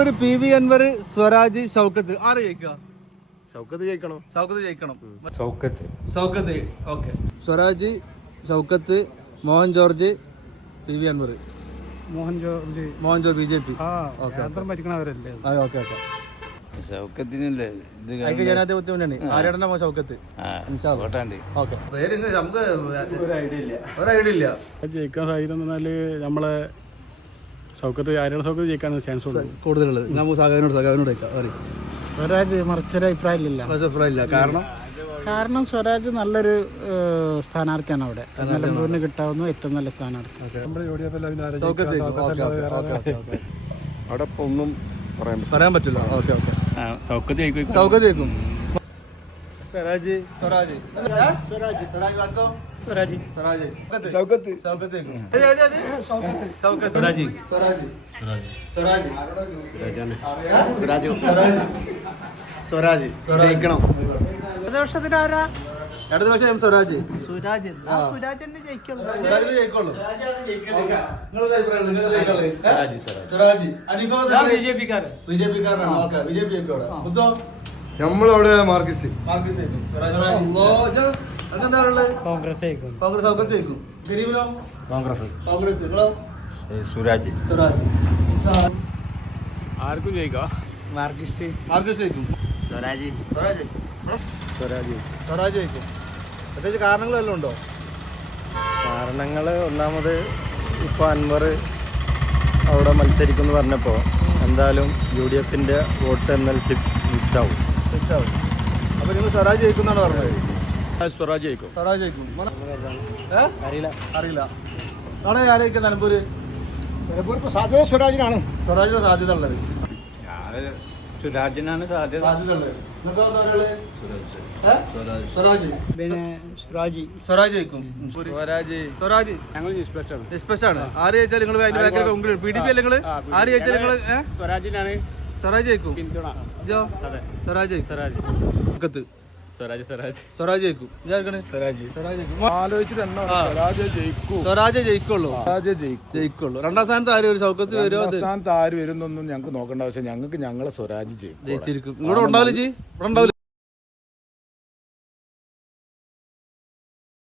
Nilambur PV Anwar, Swaraj, Shoukath ആര് ജയിക്കുക? ഷൗക്കത്ത് ജയിക്കണം. Shoukath okay. Swaraj, Shoukath, Mohan George, PV Anwar. Mohan George BJP. ഭരിക്കണവരല്ലേ? ഓക്കെ. ഷൗക്കത്തിനല്ലേ ജനാധിപത്യം മുന്നണി ആരുടെ ഷൗക്കത്ത്. ഓക്കെ. പേര് നമുക്ക് ഒരു ഐഡിയ ഇല്ല. ജയിക്കാൻ സാധ്യത പറഞ്ഞാല് നമ്മളെ ഷൗക്കത്ത് ഷൗക്കത്ത് ജയിക്കാൻ ചാൻസ് കൂടുതലുള്ളത്. നമുക്ക് സഖാവിനോട് സ്വരാജ് മറിച്ചൊരു അഭിപ്രായമില്ല. കാരണം സ്വരാജ് നല്ലൊരു സ്ഥാനാർത്ഥിയാണ് അവിടെ. നിലമ്പൂരിന് കിട്ടാവുന്ന ഏറ്റവും നല്ല സ്ഥാനാർത്ഥി. അവിടെ ഒന്നും പറയാൻ പറ്റില്ല. ഓക്കെ. ഷൗക്കത്ത് ജയിക്കും. സ്വരാജ്. ജയിക്കണം. ഇടതുപക്ഷം സ്വരാജ്. നമ്മളവിടെ മാർക്സിസ്റ്റ്. കോൺഗ്രസ്. സുരാജ്. ആർക്കും ജയിക്കാം. മാർക്സിസ്റ്റ് ജയിക്കും. സ്വരാജ് ജയിക്കും. പ്രത്യേകിച്ച് കാരണങ്ങളെല്ലാം ഉണ്ടോ? കാരണങ്ങൾ ഒന്നാമത് ഇപ്പോൾ അൻവർ അവിടെ മത്സരിക്കുമെന്ന് പറഞ്ഞപ്പോൾ എന്തായാലും UDF വോട്ട് എന്നാൽ ലിഫ്റ്റാവും. അപ്പോൾ നിങ്ങൾ സ്വരാജ് ജയിക്കുന്നാണ് പറഞ്ഞത്? സ്വരാജ് ജയിക്കും. അറിയില്ല. നാളെ ആലോചിക്കാം. നിലമ്പൂർ ഇപ്പോൾ സാധ്യത സ്വരാജിനാണ്. സ്വരാജിന് സാധ്യത ഉള്ളത്. സുരാജിനാണ് സാധ്യത. പിന്നെ സ്വരാജ് ജയിക്കും. ഞങ്ങൾ നിഷ്പക്ഷമാണ്. നിഷ്പക്ഷാണ്. ആര് ജയിച്ചാൽ നിങ്ങൾ PDP അല്ലേ നിങ്ങൾ? ആര് ജയിച്ചാൽ നിങ്ങൾ സ്വരാജിനാണ് സ്വരാജ് ജയിക്കും. പിന്തുണ. സ്വരാജ് ജയിക്കും. സ്വരാജ് ജയിക്കുള്ളൂ. രണ്ടാം സ്ഥാനത്ത് ആര് വരും? ഷൗക്കത്ത് വരുമോ? ആര് വരുന്നൊന്നും ഞങ്ങൾക്ക് നോക്കേണ്ട ആവശ്യം. ഞങ്ങൾക്ക് ഞങ്ങളെ സ്വരാജ് ജയിച്ചിരിക്കും. ഇവിടെ ഉണ്ടാവില്ല.